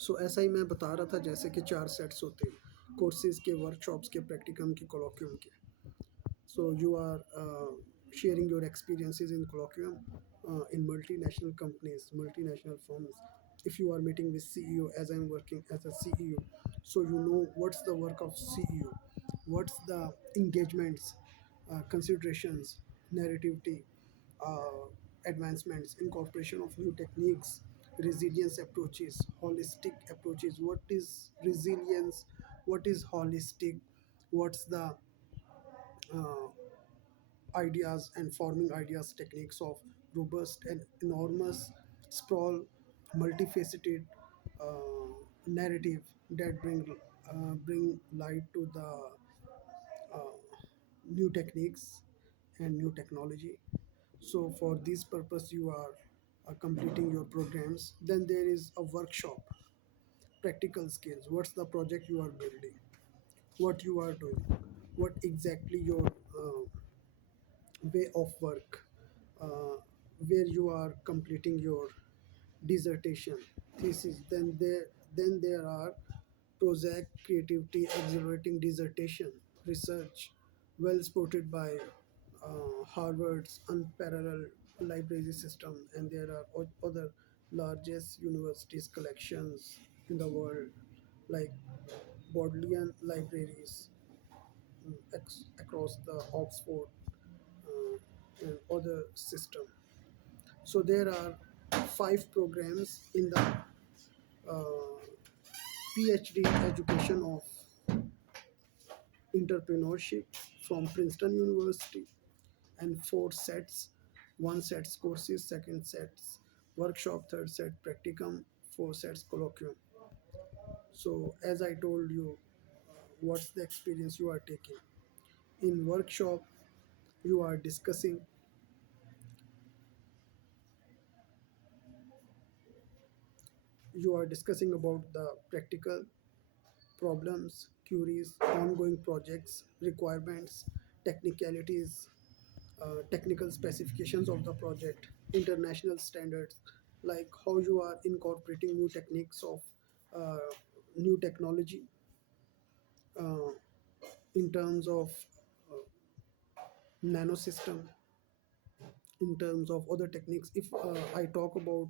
सो ऐसा ही मैं बता रहा था, जैसे कि 4 सेट्स होते हैं, कोर्सेज़ के, वर्कशॉप्स के, प्रैक्टिकम के, कोलोक्वियम के। So you are sharing your experiences in colloquium in multinational companies, multinational firms. If you are meeting with CEO, as I'm working as a CEO, so you know what's the work of CEO, what's the engagements, considerations, narrativity, uh, advancements, incorporation of new techniques, resilience approaches, holistic approaches. What is resilience? What is holistic? What's the uh, ideas and forming ideas techniques of robust and enormous sprawl, multifaceted narrative that bring light to the uh, new techniques and new technology. So for this purpose you are completing your programs. Then there is a workshop, practical skills. What's the project you are building, what you are doing, what exactly your way of work, uh, where you are completing your dissertation thesis. Then there are project creativity accelerating dissertation research, well supported by Harvard's unparalleled library system, and there are other largest universities collections in the world, like Bodleian libraries across the Oxford and other system. So there are 5 programs in the PhD education of entrepreneurship from Princeton University, and 4 sets. One sets courses, second sets workshop, third set practicum, 4 sets colloquium. So as I told you, what's the experience you are taking in workshop? You are discussing about the practical problems, queries, ongoing projects, requirements, technicalities, technical specifications of the project, international standards, like how you are incorporating new techniques of uh, new technology uh, in terms of nanosystem, in terms of other techniques. If I talk about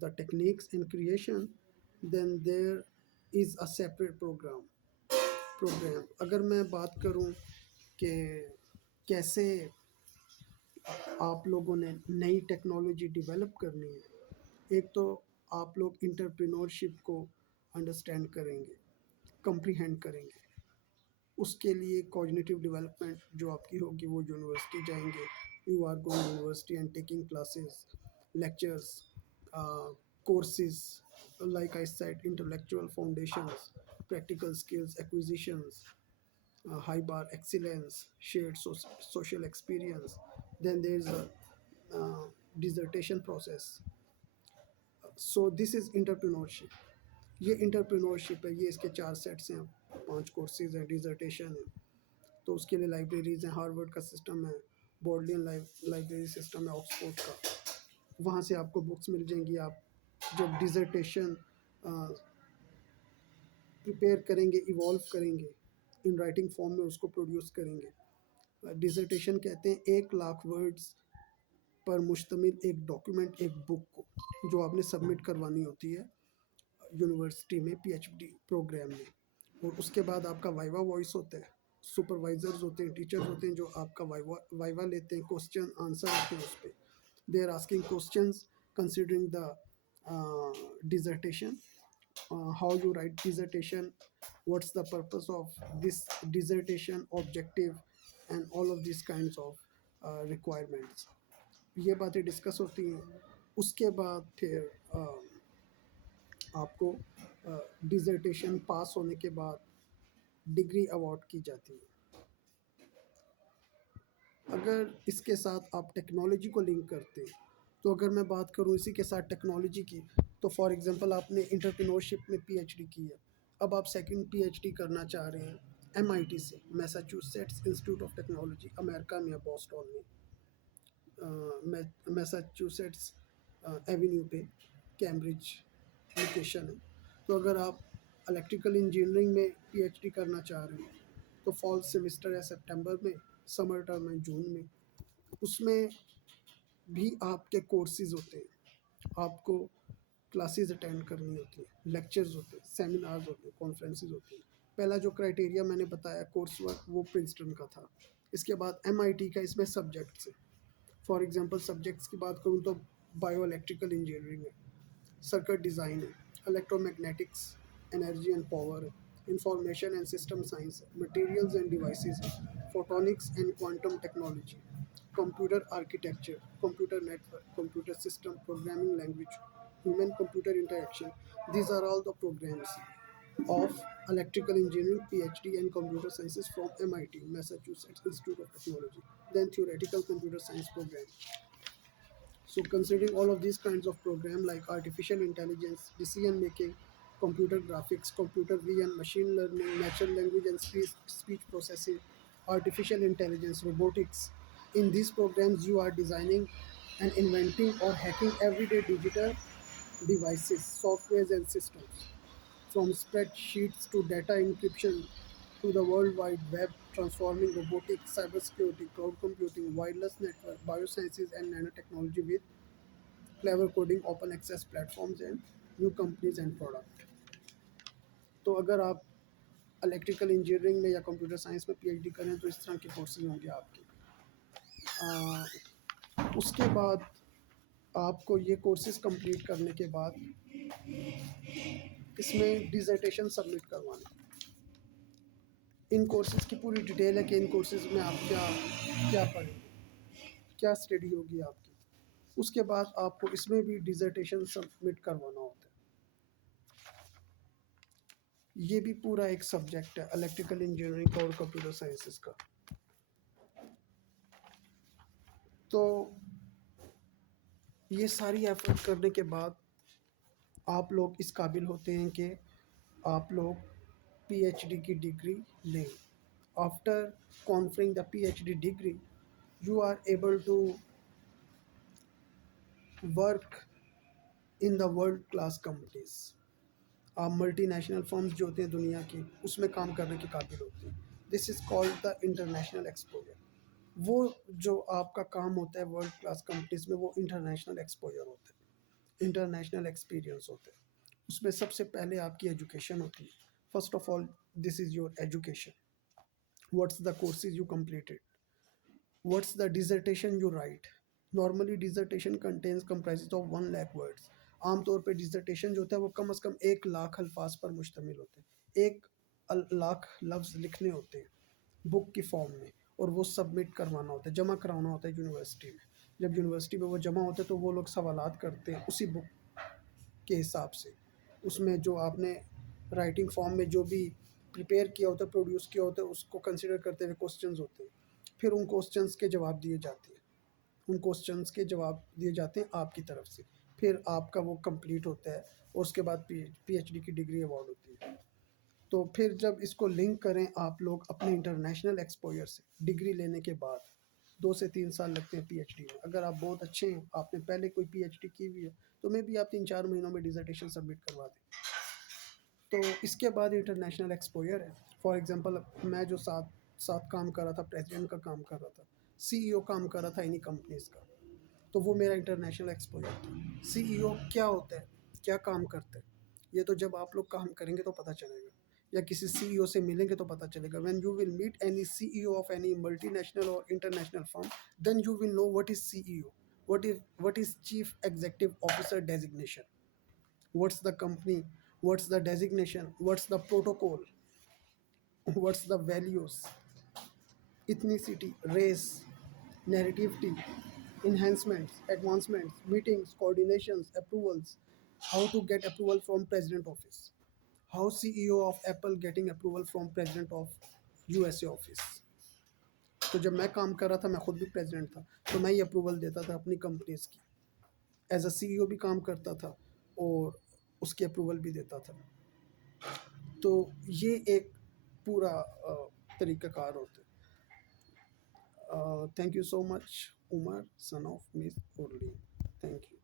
the techniques in creation, then there is a separate program. अगर मैं बात करूं कि कैसे आप लोगों ने नई टेक्नोलॉजी डेवलप करनी है, एक तो आप लोग इंटरप्रेन्योरशिप को अंडरस्टैंड करेंगे, कंप्रीहेंड करेंगे। उसके लिए कॉग्निटिव डेवलपमेंट जो आपकी होगी, वो यूनिवर्सिटी जाएंगे, you are going university and taking classes, lectures, courses, like I said, intellectual foundations, practical skills acquisitions, high bar excellence, shared social experience. Then there is a uh, dissertation process. So this is entrepreneurship. ये इंटरप्रेन्योरशिप है, ये इसके 4 सेट्स हैं, 5 कोर्सेज हैं, डिजर्टेशन है। तो उसके लिए लाइब्रेरीज हैं, हार्वर्ड का सिस्टम है, बॉडलियन लाइब्रेरी सिस्टम है, ऑक्सफोर्ड का। वहाँ से आपको बुक्स मिल जाएंगी। आप जब डिजर्टेशन प्रिपेयर करेंगे, इवॉल्व करेंगे, इन राइटिंग फॉर्म में उसको प्रोड्यूस करेंगे। डिजर्टेशन कहते हैं 1 लाख वर्ड्स पर मुश्तमिल एक डॉक्यूमेंट, एक बुक को जो आपने सबमिट करवानी होती है यूनिवर्सिटी में, पीएचडी प्रोग्राम में। और उसके बाद आपका वाइवा वॉइस होता है, सुपरवाइजर्स होते हैं, टीचर्स होते हैं जो आपका वाइवा वाइवा लेते हैं, क्वेश्चन आंसर होते हैं उस पर। They are asking questions considering the dissertation, how you write dissertation, what's the purpose of this dissertation objective, and all of these kinds of requirements। ये बातें डिस्कस होती हैं। उसके बाद फिर आपको डिजर्टेशन पास होने के बाद डिग्री अवार्ड की जाती है। अगर इसके साथ आप टेक्नोलॉजी को लिंक करते हैं, तो अगर मैं बात करूं इसी के साथ टेक्नोलॉजी की, तो फॉर एग्जांपल आपने इंटरप्रेन्योरशिप में पीएचडी की है, अब आप सेकंड पीएचडी करना चाह रहे हैं एमआईटी से, Massachusetts institute of technology, America में, बॉस्टन में, मैसाचुसेट्स एवेन्यू पे, कैम्ब्रिज एप्लीकेशन है। तो अगर आप इलेक्ट्रिकल इंजीनियरिंग में पीएचडी करना चाह रहे हैं तो फॉल सेमेस्टर है सितंबर में, समर टर्म है जून में। उसमें भी आपके कोर्सेज होते हैं, आपको क्लासेस अटेंड करनी होती है, लेक्चर्स होते हैं, सेमिनार्स होते हैं, कॉन्फ्रेंसेस होती हैं। पहला जो क्राइटेरिया मैंने बताया कोर्स वर्क वो प्रिंसटन का था। इसके बाद एमआईटी का इसमें सब्जेक्ट्स है। फॉर एग्जांपल सब्जेक्ट्स की बात करूँ तो बायो इलेक्ट्रिकल इंजीनियरिंग है, सर्किट डिज़ाइन है, इलेक्ट्रोमैग्नेटिक्स, एनर्जी एंड पावर है, इंफॉर्मेशन एंड सिस्टम साइंस है, मटेरियल्स एंड डिवाइसेस है, photonics and quantum technology, computer architecture, computer network, computer system, programming language, human computer interaction. These are all the programs of electrical engineering PhD and computer sciences from MIT, Massachusetts Institute of Technology. Then theoretical computer science program. So considering all of these kinds of program like artificial intelligence, decision making, computer graphics, computer vision, machine learning, natural language and speech processing, artificial intelligence, robotics. In these programs, you are designing and inventing or hacking everyday digital devices, softwares and systems. From spreadsheets to data encryption to the World Wide Web, transforming robotics, cybersecurity, cloud computing, wireless network, biosciences and nanotechnology with clever coding, open access platforms and new companies and product. तो अगर आप electrical engineering में या computer science में पीएचडी करें तो इस तरह के कोर्सेज होंगे आपके। उसके बाद आपको ये कोर्सेज कंप्लीट करने के बाद इसमें डिसर्टेशन सबमिट करवाना। इन कोर्सेज की पूरी डिटेल है कि इन कोर्सेज में आप क्या क्या पढ़ेंगे, क्या स्टडी होगी आपकी। उसके बाद आपको इसमें भी डिसर्टेशन सबमिट करवाना होता है। ये भी पूरा एक सब्जेक्ट है इलेक्ट्रिकल इंजीनियरिंग का और कंप्यूटर साइंसेस का। तो ये सारी एफर्ट करने के बाद आप लोग इस काबिल होते हैं कि आप लोग पीएचडी की डिग्री लें। After conferring the PhD degree you are able to work in the world class companies. आप मल्टीनेशनल फर्म्स जो होते हैं दुनिया की उसमें काम करने के काबिल होते हैं। This is called the international exposure. वो जो आपका काम होता है वर्ल्ड क्लास कंपनीज में वो इंटरनेशनल एक्सपोजर होता है, इंटरनेशनल एक्सपीरियंस होता है। उसमें सबसे पहले आपकी एजुकेशन होती है। First of all this is your education, what's the courses you completed, what's the dissertation you right. Normally dissertation contains comprises of 1 lakh वर्ड्स। आमतौर पे डिसर्टेशन जो होता है वो कम से कम 1 लाख अल्फाज पर मुश्तमिल होते हैं। 1 लाख लफ्ज़ लिखने होते हैं बुक की फॉर्म में और वो सबमिट करवाना होता है, जमा कराना होता है यूनिवर्सिटी में। जब यूनिवर्सिटी में वो जमा होते हैं तो वो लोग सवालात करते हैं उसी बुक के हिसाब से। उसमें जो आपने राइटिंग फॉर्म में जो भी प्रिपेयर किया होता है, प्रोड्यूस किया होता है, उसको कंसिडर करते हुए क्वेश्चंस होते हैं। फिर उन क्वेश्चंस के जवाब दिए जाते हैं, उन क्वेश्चंस के जवाब दिए जाते हैं आपकी तरफ से। फिर आपका वो कंप्लीट होता है और उसके बाद पीएचडी की डिग्री अवार्ड होती है। तो फिर जब इसको लिंक करें आप लोग अपने इंटरनेशनल एक्सपोजर से, डिग्री लेने के बाद 2 से 3 साल लगते हैं पीएचडी में। अगर आप बहुत अच्छे हैं, आपने पहले कोई पीएचडी की हुई है, तो मे भी आप 3-4 महीनों में डिसर्टेशन सबमिट करवा दें। तो इसके बाद इंटरनेशनल एक्सपोजर है। फॉर एग्जांपल मैं जो साथ साथ काम कर रहा था, प्रेसिडेंट का काम कर रहा था, सीईओ काम कर रहा था इन्हीं कंपनीज का, तो वो मेरा इंटरनेशनल एक्सपोजर था। सीईओ क्या होता है, क्या काम करता है, ये तो जब आप लोग काम करेंगे तो पता चलेगा, या किसी सीईओ से मिलेंगे तो पता चलेगा। When you will meet any CEO of any multinational और international firm, then you will know what is CEO, what is chief executive officer designation, what's the company, what's the designation, what's the protocol, what's the values, ethnicity, race, narrativity, enhancements, advancements, meetings, coordinations, approvals, how to get approval from president office, how CEO of Apple getting approval from president of USA office। तो जब मैं काम कर रहा था, मैं खुद भी प्रेसिडेंट था, तो मैं ही अप्रूवल देता था अपनी कंपनीज की। एज अ सीईओ भी काम करता था और उसकी अप्रूवल भी देता था। तो ये एक पूरा तरीक़ाकार होता है। Thank you so much, Umar, son of Miss Orly. Thank you.